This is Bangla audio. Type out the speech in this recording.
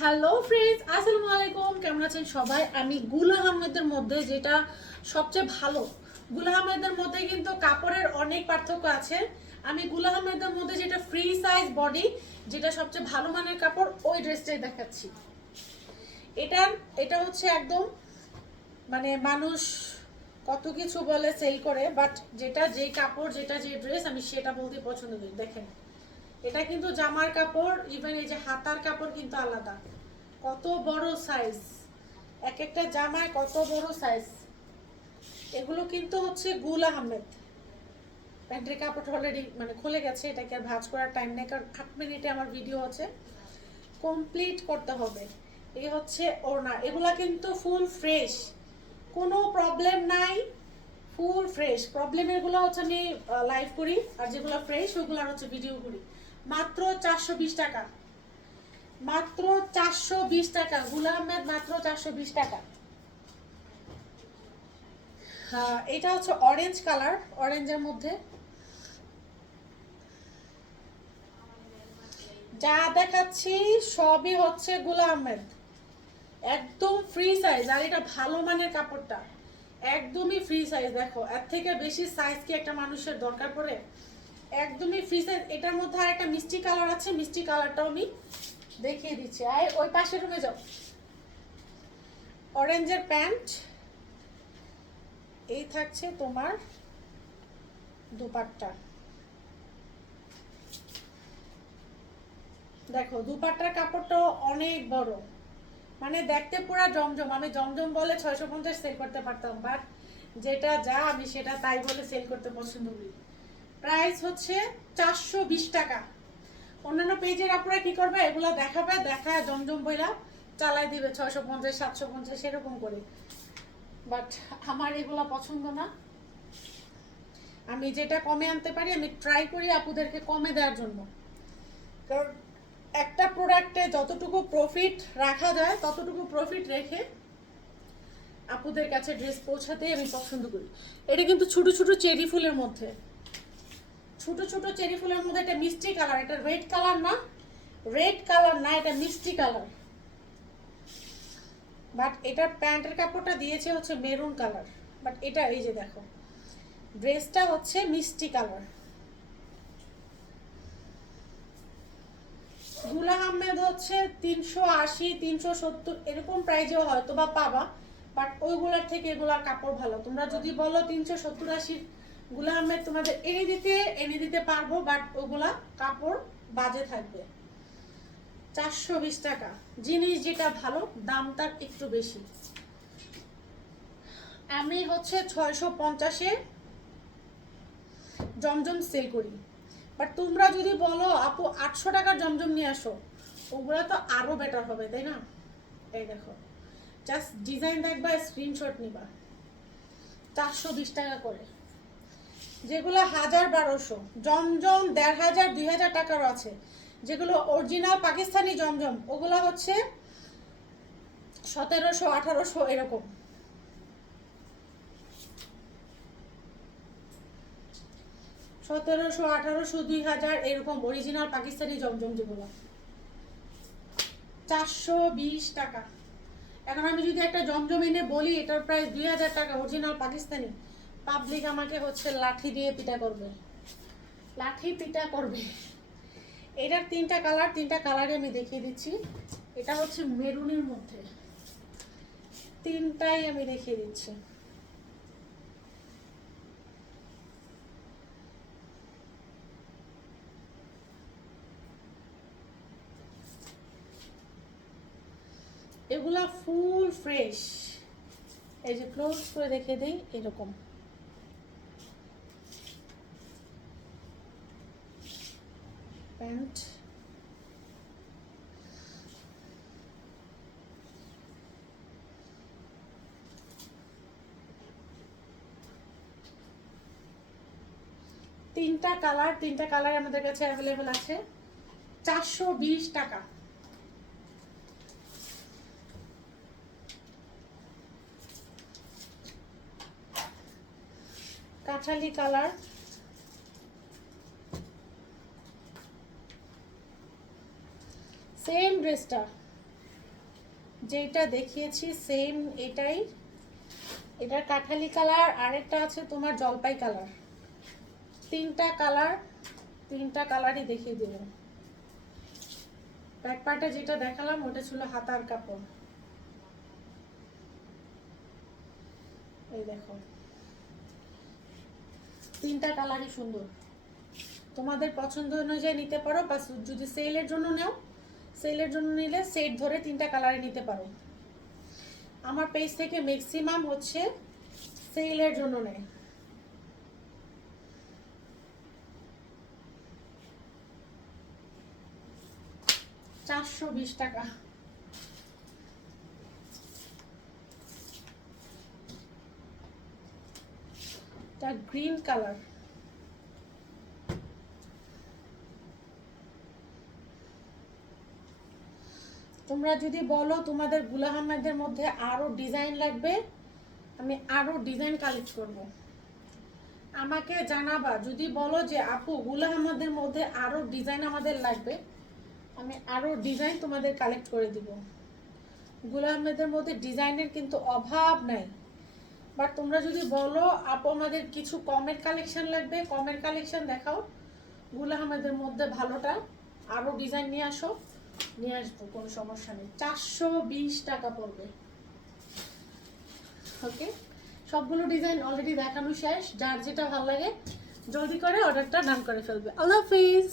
হ্যালো ফ্রেন্ডস আসসালামু আলাইকুম কেমন আছেন সবাই? আমি গুল আহমেদের মধ্যে, যেটা সবচেয়ে ভালো। গুল আহমেদের মধ্যে কিন্তু কাপড়ের অনেক পার্থক্য আছে। আমি গুল আহমেদের মধ্যে যেটা ফ্রি সাইজ বডি যেটা সবচেয়ে ভালো মানের কাপড়, ওই ড্রেসটাই দেখাচ্ছি। এটা এটা হচ্ছে একদম মানে মানুষ কত কিছু বলে সেল করে বাট যেটা, যেই কাপড়, যেটা যে ড্রেস আমি সেটা বলতে পছন্দ করি। দেখেন। এটা কিন্তু জামার কাপড় ইভেন এই যে হাতার কাপড় কিন্তু আলাদা। কত বড় সাইজ এক একটা জামায় কত বড় সাইজ এগুলো কিন্তু হচ্ছে গুল আহমেদ। প্যান্টের কাপড় অলরেডি মানে খুলে গেছে, এটাকে আর ভাঁজ করার টাইম নেই, কারণ আট মিনিটে আমার ভিডিও আছে। কমপ্লিট করতে হবে। এই হচ্ছে ওড়না। এগুলা কিন্তু ফুল ফ্রেশ কোনো প্রবলেম নাই। ফুল ফ্রেশ প্রবলেমেরগুলো হচ্ছে আমি লাইভ করি, আর যেগুলো ফ্রেশ ওগুলো হচ্ছে ভিডিও করি। মাত্র চারশো বিশ টাকা। মাত্র চারশো বিশ টাকা। গুলাম আহমেদ মাত্র চারশো বিশ টাকা। হ্যাঁ, এটা হচ্ছে অরেঞ্জ কালার অরেঞ্জের মধ্যে। যা দেখাচ্ছি সবই হচ্ছে গুলা আহমেদ। একদম ফ্রি সাইজ আর এটা ভালো মানের কাপড়টা। একদমই ফ্রি সাইজ দেখো। এর থেকে বেশি সাইজ কি একটা মানুষের দরকার পড়ে? একদমই ফ্রি সাইজ এটার মধ্যে আর একটা মিষ্টি কালার আছে, মিষ্টি কালারটাও আমি দেখিয়ে দিচ্ছি। আয় ওই পাশে রুমে যাও। অরেঞ্জের প্যান্ট এই থাকছে তোমার দুপাট্টা। দেখো, দুপাট্টার কাপড়টাও অনেক বড়। মানে দেখতে পুরা জমজম। আমি জমজম বলে ছয়শো পঞ্চাশ সেল করতে পারতাম বাট যেটা যা আমি সেটা তাই বলে সেল করতে পছন্দ করি। প্রাইস হচ্ছে চারশো বিশ টাকা। অন্যান্য পেজের আপনারা কি করবে? এগুলো দেখাবে, দেখায় জমজম বইলা চালাই দিবে ছয়শো পঞ্চাশ, সাতশো পঞ্চাশ, এরকম করে। বাট আমার এগুলো পছন্দ না। আমি যেটা কমে আনতে পারি, আমি ট্রাই করি আপুদেরকে কমে দেওয়ার জন্য। কারণ একটা প্রোডাক্টে যতটুকু প্রফিট রাখা যায়, ততটুকু প্রফিট রেখে আপুদের কাছে ড্রেস পৌঁছাতেই আমি পছন্দ করি। এটা কিন্তু ছোট ছোট চেরি ফুলের মধ্যে। ছোট ছোট চেরি ফুলের মধ্যে এটা মিষ্টি কালার, এটা রেড কালার না রেড কালার না, এটা মিষ্টি কালার বাট এটার প্যান্টের কাপড়টা দিয়েছে হচ্ছে মেরুন কালার বাট এটা এই যে দেখো ড্রেসটা হচ্ছে মিষ্টি কালারগুলা আহমেদ হচ্ছে তিনশো আশি, তিনশো সত্তর, এরকম প্রাইজেও হয়তো বা পাবা বাট ওইগুলার থেকে এগুলার কাপড় ভালো। তোমরা যদি বলো তিনশো সত্তর আশির গুলা আহমেদ তোমাদের এনে দিতে এনে দিতে পারব বাট ওগুলা কাপড় বাজে থাকবে। চারশো বিশ টাকা। জিনিস যেটা ভালো দাম তার একটু বেশি। আমি হচ্ছে ছয়শো পঞ্চাশে জমজম সেল করি। বাট তোমরা যদি বলো, আপু, আটশো টাকার জমজম নিয়ে আসো, ওগুলো তো আরও বেটার হবে, তাই না? এই দেখো। জাস্ট ডিজাইন দেখবা স্ক্রিনশট নিবা। চারশো বিশ টাকা করে। যেগুলো হাজার বারোশো, জমজম দেড় হাজার, দুই হাজার টাকারও আছে। যেগুলো অরিজিনাল পাকিস্তানি জমজম, ওগুলো হচ্ছে সতেরোশো, আঠারোশো এরকম। সতেরোশো, আঠারোশো, দুই হাজার এরকম অরিজিনাল পাকিস্তানি জমজম যেগুলো। চারশো বিশ টাকা। এখন আমি যদি একটা জমজম এনে বলি, এটার প্রাইস দুই হাজার টাকা অরিজিনাল পাকিস্তানি পাবলিক আমাকে হচ্ছে লাঠি দিয়ে পিটা করবে। লাঠি পিটা করবে। এটার তিনটা কালার তিনটা কালারে আমি দেখিয়ে দিচ্ছি। এটা হচ্ছে মেরুনের মধ্যে। তিনটাই আমি দেখিয়ে দিচ্ছি। এগুলা ফুল ফ্রেশ এই যে ক্লোজ করে দেখে দিই, এরকম। প্যান্ট তিনটা কালার তিনটা কালার আমাদের কাছে অ্যাভেলেবেল আছে। চারশো বিশ টাকা। কাঁঠালি কালার। সেম ড্রেসটা যেটা দেখিয়েছি সেম এটাই। এটার কাঠালি কালার আরেকটা আছে তোমার জলপাই কালার তিনটা কালার তিনটা কালারই দেখিয়ে দিলাম। ব্যাক পার্টে যেটা দেখালাম, ওটা ছিল হাতার কাপড়। এই দেখো। তিনটা কালারই সুন্দর। তোমাদের পছন্দ অনুযায়ী নিতে পারো বা যদি সেলের জন্য নাও। সেলের জন্য নিলে সেট ধরে তিনটা কালারে নিতে পারো। আমার পেজ থেকে ম্যাক্সিমাম হচ্ছে সেলের জন্য নেয়। চারশো বিশ টাকা। এটা গ্রিন কালার তোমরা যদি বলো তোমাদের গুল আহমেদের মধ্যে আরও ডিজাইন লাগবে, আমি আরও ডিজাইন কালেক্ট করব। আমাকে জানাবা, যদি বলো যে আপু গুল আহমদের মধ্যে আরও ডিজাইন আমাদের লাগবে, আমি আরও ডিজাইন তোমাদের কালেক্ট করে দিব। গুল মধ্যে ডিজাইনের কিন্তু অভাব নাই। বাট তোমরা যদি বলো, আপু আমাদের কিছু কমের কালেকশন লাগবে, কমের কালেকশন দেখাও। গুল আহমেদের মধ্যে ভালোটা, আরও ডিজাইন নিয়ে আসো। নিয়ে আসব, কোনো সমস্যা নেই। চারশো বিশ টাকা পড়বে। ওকে সবগুলো ডিজাইন অলরেডি দেখানো শেষ। যার যেটা ভালো লাগে, জলদি করে অর্ডারটা ডান করে ফেলবে। আল্লাহ হাফিজ!